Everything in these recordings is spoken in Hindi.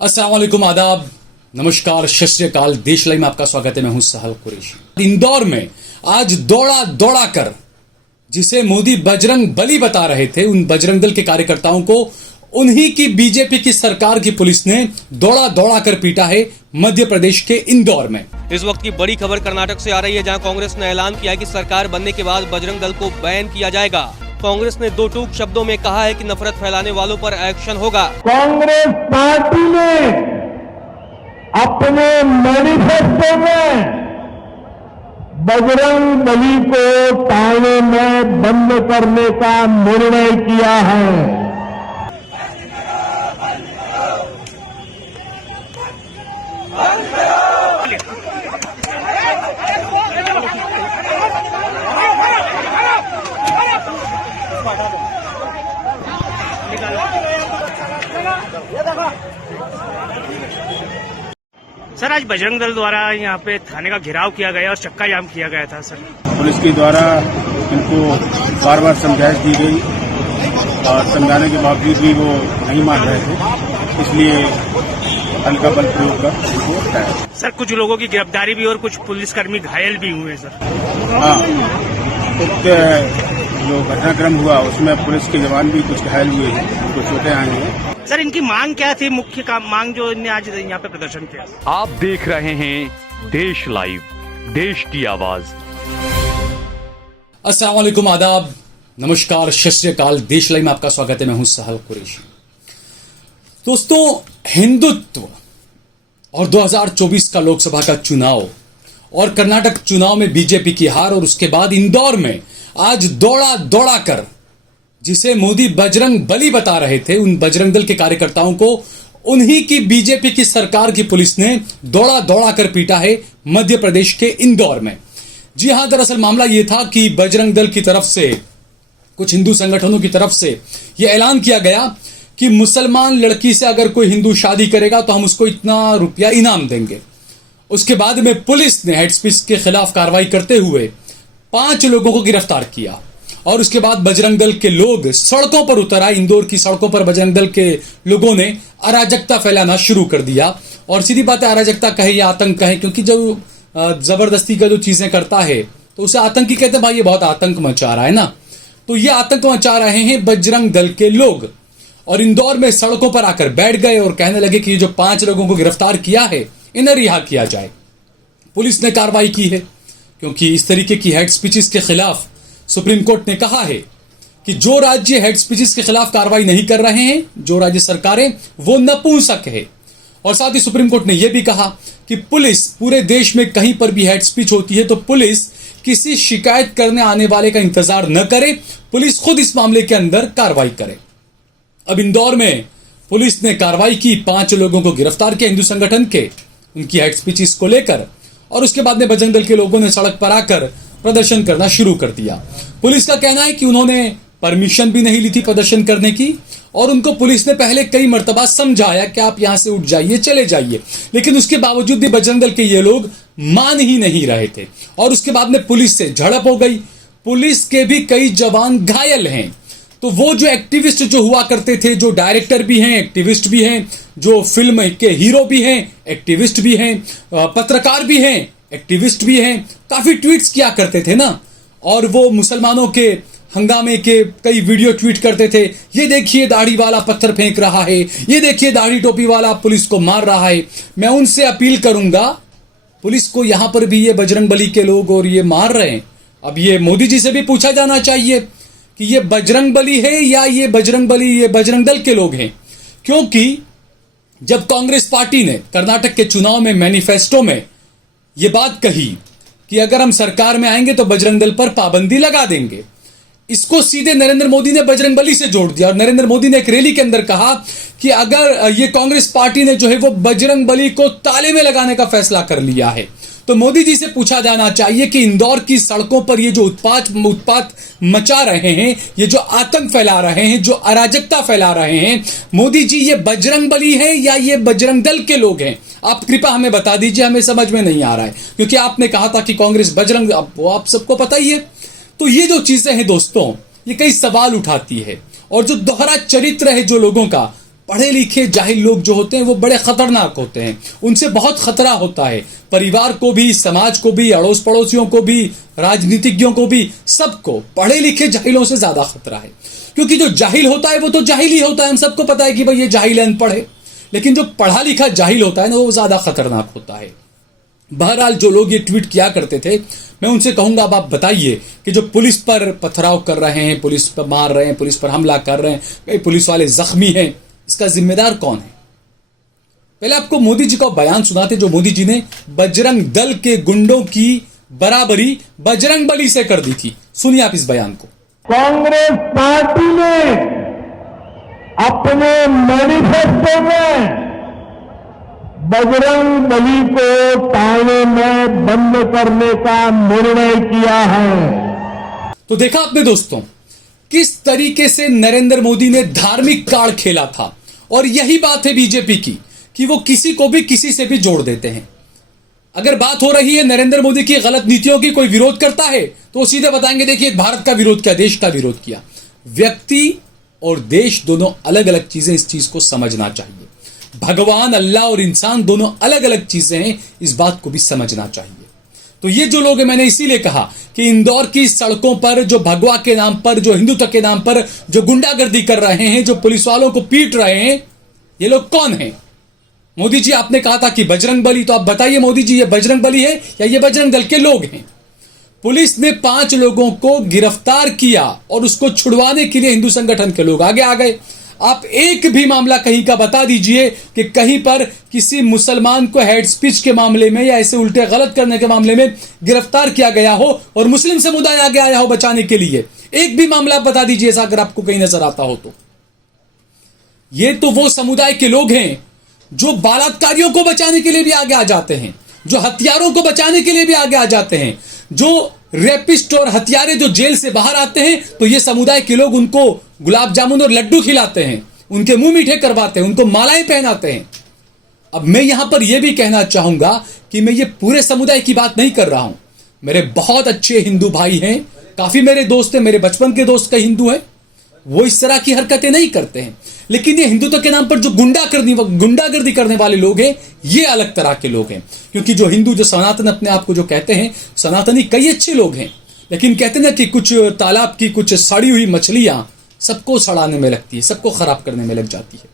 अस्सलाम वालेकुम, आदाब, नमस्कार, सत श्री अकाल। देश लाइव में आपका स्वागत है। मैं हूं सहल कुरैशी। इंदौर में आज दौड़ा दौड़ा कर जिसे मोदी बजरंग बली बता रहे थे, उन बजरंग दल के कार्यकर्ताओं को उन्हीं की बीजेपी की सरकार की पुलिस ने दौड़ा दौड़ा कर पीटा है मध्य प्रदेश के इंदौर में। इस वक्त की बड़ी खबर कर्नाटक से आ रही है, जहां कांग्रेस ने ऐलान किया है कि सरकार बनने के बाद बजरंग दल को बैन किया जाएगा। कांग्रेस ने दो टूक शब्दों में कहा है कि नफरत फैलाने वालों पर एक्शन होगा। कांग्रेस पार्टी ने अपने मैनिफेस्टो में बजरंग बली को थाने में बंद करने का निर्णय किया है। सर, आज बजरंग दल द्वारा यहाँ पे थाने का घेराव किया गया और चक्का जाम किया गया था। सर, पुलिस के द्वारा इनको बार बार समझाइश दी गई और समझाने के बावजूद भी वो नहीं मान रहे थे, इसलिए हल्का बल प्रयोग कर इनको हटाया। सर, कुछ लोगों की गिरफ्तारी भी और कुछ पुलिसकर्मी घायल भी हुए। सर, हाँ, जो घटनाक्रम हुआ उसमें पुलिस के जवान भी कुछ घायल हुए हैं, कुछ चोटें आई हैं। सर, इनकी मांग क्या थी? मुख्य मांग जो इन्हें आज यहाँ पे प्रदर्शन किया। आप देख रहे हैं देश लाइव, देश की आवाज। अस्सलाम वालेकुम, आदाब, नमस्कार, सत श्री अकाल। देश लाइव में आपका स्वागत है। मैं हूं सहल कुरैशी। दोस्तों, हिंदुत्व और 2024 का लोकसभा का चुनाव और कर्नाटक चुनाव में बीजेपी की हार और उसके बाद इंदौर में आज दौड़ा दौड़ा कर जिसे मोदी बजरंग बली बता रहे थे, उन बजरंग दल के कार्यकर्ताओं को उन्हीं की बीजेपी की सरकार की पुलिस ने दौड़ा दौड़ा कर पीटा है मध्य प्रदेश के इंदौर में। जी हां, दरअसल मामला यह था कि बजरंग दल की तरफ से, कुछ हिंदू संगठनों की तरफ से यह ऐलान किया गया कि मुसलमान लड़की से अगर कोई हिंदू शादी करेगा तो हम उसको इतना रुपया इनाम देंगे। उसके बाद में पुलिस ने हेड स्पीच के खिलाफ कार्रवाई करते हुए 5 लोगों को गिरफ्तार किया और उसके बाद बजरंग दल के लोग सड़कों पर उतर आए। इंदौर की सड़कों पर बजरंग दल के लोगों ने अराजकता फैलाना शुरू कर दिया। और सीधी बात है, अराजकता कहे या आतंक कहे, क्योंकि जब जबरदस्ती का जो चीजें करता है तो उसे आतंकी कहते हैं। भाई, ये बहुत आतंक मचा रहा है ना, तो ये आतंक मचा रहे हैं बजरंग दल के लोग। और इंदौर में सड़कों पर आकर बैठ गए और कहने लगे कि ये जो 5 लोगों को गिरफ्तार किया है इन्हें रिहा किया जाए। पुलिस ने कार्रवाई की है, क्योंकि इस तरीके की हेड स्पीचेस के खिलाफ सुप्रीम कोर्ट ने कहा है कि जो राज्य हेड स्पीचेस के खिलाफ कार्रवाई नहीं कर रहे हैं, जो राज्य सरकारें, वो नपुंसक है। और साथ ही सुप्रीम कोर्ट ने यह भी कहा कि पुलिस पूरे देश में कहीं पर भी हेड स्पीच होती है तो पुलिस किसी शिकायत करने आने वाले का इंतजार न करे, पुलिस खुद इस मामले के अंदर कार्रवाई करे। अब इंदौर में पुलिस ने कार्रवाई की, 5 लोगों को गिरफ्तार किया हिंदू संगठन के, उनकी हेड स्पीचेस को लेकर। और उसके बाद में बजरंग दल के लोगों ने सड़क पर आकर प्रदर्शन करना शुरू कर दिया। पुलिस का कहना है कि उन्होंने परमिशन भी नहीं ली थी प्रदर्शन करने की और उनको पुलिस ने पहले कई मर्तबा समझाया कि आप यहां से उठ जाइए, चले जाइए, लेकिन उसके बावजूद भी बजरंग दल के ये लोग मान ही नहीं रहे थे। और उसके बाद में पुलिस से झड़प हो गई। पुलिस के भी कई जवान घायल हैं। तो वो जो एक्टिविस्ट जो हुआ करते थे, जो डायरेक्टर भी हैं, एक्टिविस्ट भी हैं, जो फिल्म के हीरो भी हैं, एक्टिविस्ट भी हैं, पत्रकार भी हैं, एक्टिविस्ट भी हैं, काफी ट्वीट्स किया करते थे ना। और वो मुसलमानों के हंगामे के कई वीडियो ट्वीट करते थे। ये देखिए दाढ़ी वाला पत्थर फेंक रहा है, ये देखिए दाढ़ी टोपी वाला पुलिस को मार रहा है। मैं उनसे अपील करूंगा, पुलिस को यहां पर भी ये बजरंग बली के लोग और ये मार रहे हैं। अब ये मोदी जी से भी पूछा जाना चाहिए कि ये बजरंग बली है या ये बजरंग बली ये बजरंग दल के लोग हैं। क्योंकि जब कांग्रेस पार्टी ने कर्नाटक के चुनाव में मैनिफेस्टो में ये बात कही कि अगर हम सरकार में आएंगे तो बजरंग दल पर पाबंदी लगा देंगे, इसको सीधे नरेंद्र मोदी ने बजरंग बली से जोड़ दिया। और नरेंद्र मोदी ने एक रैली के अंदर कहा कि अगर ये कांग्रेस पार्टी ने जो है वो बजरंग बली को ताले में लगाने का फैसला कर लिया है, तो मोदी जी से पूछा जाना चाहिए कि इंदौर की सड़कों पर ये जो उत्पात मचा रहे हैं, ये जो आतंक फैला रहे हैं, जो अराजकता फैला रहे हैं, मोदी जी ये बजरंग बली है या ये बजरंग दल के लोग हैं? आप कृपया हमें बता दीजिए, हमें समझ में नहीं आ रहा है। क्योंकि आपने कहा था कि कांग्रेस बजरंग, आप सबको पता ही है। तो ये जो चीजें हैं दोस्तों, ये कई सवाल उठाती है। और जो दोहरा चरित्र है जो लोगों का, पढ़े लिखे जाहिल लोग जो होते हैं वो बड़े खतरनाक होते हैं, उनसे बहुत खतरा होता है, परिवार को भी, समाज को भी, अड़ोस पड़ोसियों को भी, राजनीतिज्ञों को भी, सबको पढ़े लिखे जाहिलों से ज्यादा खतरा है। क्योंकि जो जाहिल होता है वो तो जाहिल ही होता है, हम सबको पता है कि भाई ये जाहिल है, अनपढ़ है, लेकिन जो पढ़ा लिखा जाहिल होता है ना वो ज्यादा खतरनाक होता है। बहरहाल जो लोग ये ट्वीट किया करते थे, मैं उनसे कहूंगा अब आप बताइए कि जो पुलिस पर पथराव कर रहे हैं, पुलिस पर मार रहे हैं, पुलिस पर हमला कर रहे हैं, कई पुलिस वाले जख्मी हैं, इसका जिम्मेदार कौन है? पहले आपको मोदी जी का बयान सुनाते जो मोदी जी ने बजरंग दल के गुंडों की बराबरी बजरंग बली से कर दी थी। सुनिए आप इस बयान को। कांग्रेस पार्टी ने अपने मैनिफेस्टो में बजरंग बली को थाने में बंद करने का निर्णय किया है। तो देखा आपने दोस्तों किस तरीके से नरेंद्र मोदी ने धार्मिक कार्ड खेला था, और यही बात है बीजेपी की कि वो किसी को भी किसी से भी जोड़ देते हैं। अगर बात हो रही है नरेंद्र मोदी की गलत नीतियों की, कोई विरोध करता है तो वो सीधे बताएंगे देखिए भारत का विरोध किया, देश का विरोध किया। व्यक्ति और देश दोनों अलग अलग चीजें, इस चीज को समझना चाहिए। भगवान, अल्लाह और इंसान दोनों अलग अलग चीजें हैं, इस बात को भी समझना चाहिए। तो ये जो लोग हैं, मैंने इसीलिए कहा कि इंदौर की सड़कों पर जो भगवा के नाम पर, जो हिंदुत्व के नाम पर जो गुंडागर्दी कर रहे हैं, जो पुलिस वालों को पीट रहे हैं, ये लोग कौन हैं? मोदी जी आपने कहा था कि बजरंग बली, तो आप बताइए मोदी जी ये बजरंग बली है या ये बजरंग दल के लोग हैं? पुलिस ने 5 लोगों को गिरफ्तार किया और उसको छुड़वाने के लिए हिंदू संगठन के लोग आगे आ गए। आप एक भी मामला कहीं का बता दीजिए कि कहीं पर किसी मुसलमान को हेड स्पीच के मामले में या ऐसे उल्टे गलत करने के मामले में गिरफ्तार किया गया हो और मुस्लिम समुदाय आगे आया हो बचाने के लिए। एक भी मामला बता दीजिए ऐसा, अगर आपको कहीं नजर आता हो तो। ये तो वो समुदाय के लोग हैं जो बलात्कारियों को बचाने के लिए भी आगे आ जाते हैं, जो हथियारों को बचाने के लिए भी आगे आ जाते हैं, जो रेपिस्ट और हथियारे जो जेल से बाहर आते हैं तो ये समुदाय के लोग उनको गुलाब जामुन और लड्डू खिलाते हैं, उनके मुंह मीठे करवाते हैं, उनको मालाएं पहनाते हैं। अब मैं यहां पर यह भी कहना चाहूंगा कि मैं ये पूरे समुदाय की बात नहीं कर रहा हूं। मेरे बहुत अच्छे हिंदू भाई हैं, काफी मेरे दोस्त हैं, मेरे बचपन के दोस्त कई हिंदू हैं, वो इस तरह की हरकतें नहीं करते हैं। लेकिन ये हिंदुत्व के नाम पर जो गुंडागर्दी करने वाले लोग हैं, ये अलग तरह के लोग हैं। क्योंकि जो हिंदू, जो सनातन अपने आप को जो कहते हैं, सनातनी कई अच्छे लोग हैं, लेकिन कहते ना कि कुछ तालाब की कुछ सड़ी हुई मछलियां सबको सड़ाने में लगती है, सबको खराब करने में लग जाती है।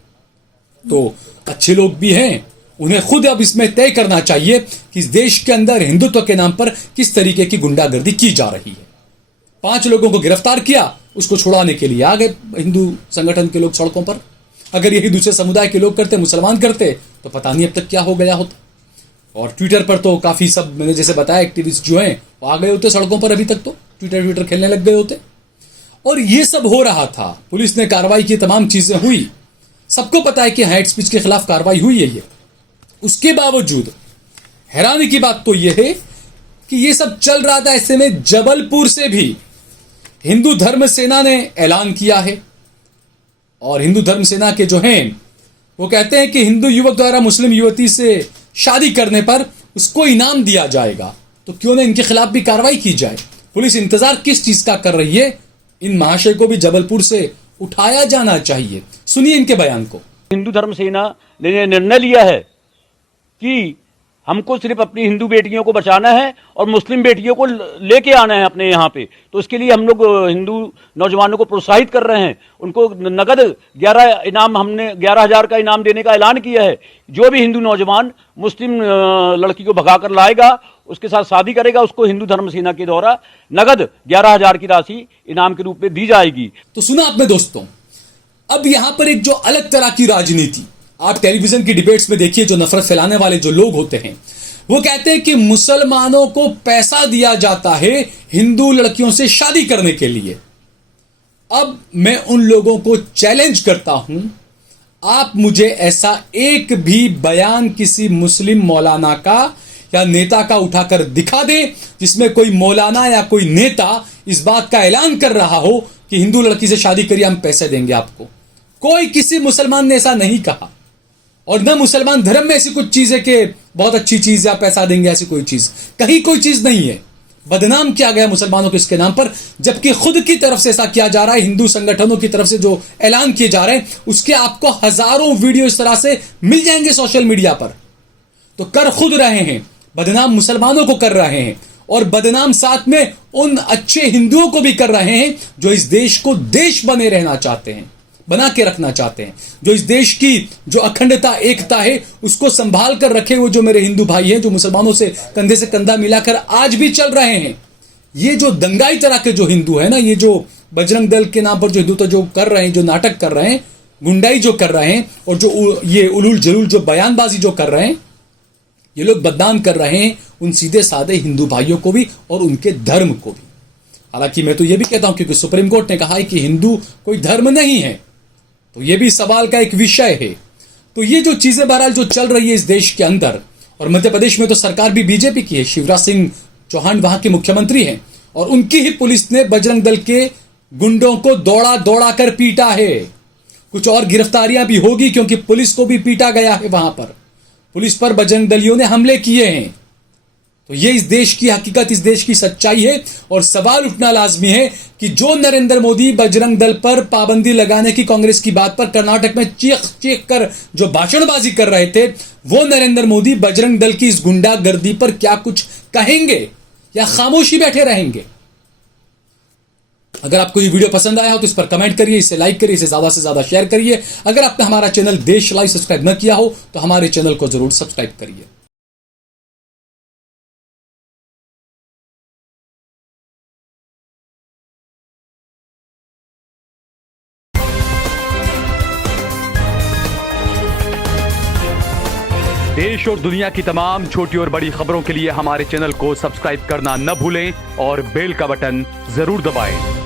तो अच्छे लोग भी हैं, उन्हें खुद अब इसमें तय करना चाहिए कि इस देश के अंदर हिंदुत्व के नाम पर किस तरीके की गुंडागर्दी की जा रही है। 5 लोगों को गिरफ्तार किया, उसको छुड़ाने के लिए आ गए हिंदू संगठन के लोग सड़कों पर। अगर यही दूसरे समुदाय के लोग करते, मुसलमान करते, तो पता नहीं अब तक क्या हो गया होता। और ट्विटर पर तो काफी सब, मैंने जैसे बताया, एक्टिविस्ट जो हैं वो आ गए होते सड़कों पर, अभी तक तो ट्विटर खेलने लग गए होते। और ये सब हो रहा था, पुलिस ने कार्रवाई की, तमाम चीजें हुई, सबको पता है कि हेट स्पीच के खिलाफ कार्रवाई हुई है। ये उसके बावजूद हैरानी की बात तो यह है कि ये सब चल रहा था, ऐसे में जबलपुर से भी हिंदू धर्म सेना ने ऐलान किया है। और हिंदू धर्म सेना के जो हैं वो कहते हैं कि हिंदू युवक द्वारा मुस्लिम युवती से शादी करने पर उसको इनाम दिया जाएगा, तो क्यों ना इनके खिलाफ भी कार्रवाई की जाए। पुलिस इंतजार किस चीज का कर रही है? इन महाशय को भी जबलपुर से उठाया जाना चाहिए। सुनिए इनके बयान को। हिंदू धर्म सेना ने निर्णय लिया है कि हमको सिर्फ अपनी हिंदू बेटियों को बचाना है और मुस्लिम बेटियों को लेके आना है अपने यहाँ पे। तो इसके लिए हम लोग हिंदू नौजवानों को प्रोत्साहित कर रहे हैं। उनको नगद 11,000 का इनाम देने का ऐलान किया है। जो भी हिंदू नौजवान मुस्लिम लड़की को भगाकर लाएगा, उसके साथ शादी करेगा, उसको हिंदू धर्म सेना के द्वारा नगद 11,000 की राशि इनाम के रूप में दी जाएगी। तो सुना आपने दोस्तों, अब यहां पर एक जो अलग तरह की राजनीति आप टेलीविजन की डिबेट्स में देखिए, जो नफरत फैलाने वाले जो लोग होते हैं वो कहते हैं कि मुसलमानों को पैसा दिया जाता है हिंदू लड़कियों से शादी करने के लिए। अब मैं उन लोगों को चैलेंज करता हूं, आप मुझे ऐसा एक भी बयान किसी मुस्लिम मौलाना का या नेता का उठाकर दिखा दे जिसमें कोई मौलाना या कोई नेता इस बात का ऐलान कर रहा हो कि हिंदू लड़की से शादी करिए, हम पैसे देंगे आपको। कोई किसी मुसलमान ने ऐसा नहीं कहा, और न मुसलमान धर्म में ऐसी कुछ चीज है कि बहुत अच्छी चीज है, आप पैसा देंगे, ऐसी कोई चीज कहीं कोई चीज नहीं है। बदनाम किया गया मुसलमानों को इसके नाम पर, जबकि खुद की तरफ से ऐसा किया जा रहा है। हिंदू संगठनों की तरफ से जो ऐलान किए जा रहे हैं उसके आपको हजारों वीडियो इस तरह से मिल जाएंगे सोशल मीडिया पर। तो कर खुद रहे हैं, बदनाम मुसलमानों को कर रहे हैं और बदनाम साथ में उन अच्छे हिंदुओं को भी कर रहे हैं जो इस देश को देश बने रहना चाहते हैं, बना के रखना चाहते हैं, जो इस देश की जो अखंडता एकता है उसको संभाल कर रखे हुए जो मेरे हिंदू भाई हैं, जो मुसलमानों से कंधे से कंधा मिलाकर आज भी चल रहे हैं। ये जो दंगाई तरह के जो हिंदू है ना, ये जो बजरंग दल के नाम पर जो हिंदू तो जो कर रहे हैं, जो नाटक कर रहे हैं, गुंडाई जो कर रहे हैं और जो ये उलूल जलूल जो बयानबाजी जो कर रहे हैं, ये लोग बदनाम कर रहे हैं उन सीधे साधे हिंदू भाइयों को भी और उनके धर्म को भी। हालांकि मैं तो ये भी कहता हूं क्योंकि सुप्रीम कोर्ट ने कहा है कि हिंदू कोई धर्म नहीं है, तो ये भी सवाल का एक विषय है। तो ये जो चीजें बहरहाल जो चल रही है इस देश के अंदर, और मध्य प्रदेश में तो सरकार भी बीजेपी की है, शिवराज सिंह चौहान वहां के मुख्यमंत्री हैं और उनकी ही पुलिस ने बजरंग दल के गुंडों को दौड़ा दौड़ा कर पीटा है। कुछ और गिरफ्तारियां भी होगी क्योंकि पुलिस को भी पीटा गया है, वहां पर पुलिस पर बजरंग दलियों ने हमले किए हैं। तो ये इस देश की हकीकत, इस देश की सच्चाई है और सवाल उठना लाजमी है कि जो नरेंद्र मोदी बजरंग दल पर पाबंदी लगाने की कांग्रेस की बात पर कर्नाटक में चीख चीख कर जो भाषणबाजी कर रहे थे, वो नरेंद्र मोदी बजरंग दल की इस गुंडागर्दी पर क्या कुछ कहेंगे या खामोशी बैठे रहेंगे। अगर आपको ये वीडियो पसंद आया हो तो इस पर कमेंट करिए, इसे लाइक करिए, इसे ज्यादा से ज्यादा शेयर करिए। अगर आपने हमारा चैनल देश लाइव सब्सक्राइब न किया हो तो हमारे चैनल को जरूर सब्सक्राइब करिए। देश और दुनिया की तमाम छोटी और बड़ी खबरों के लिए हमारे चैनल को सब्सक्राइब करना न भूलें और बेल का बटन जरूर दबाएं।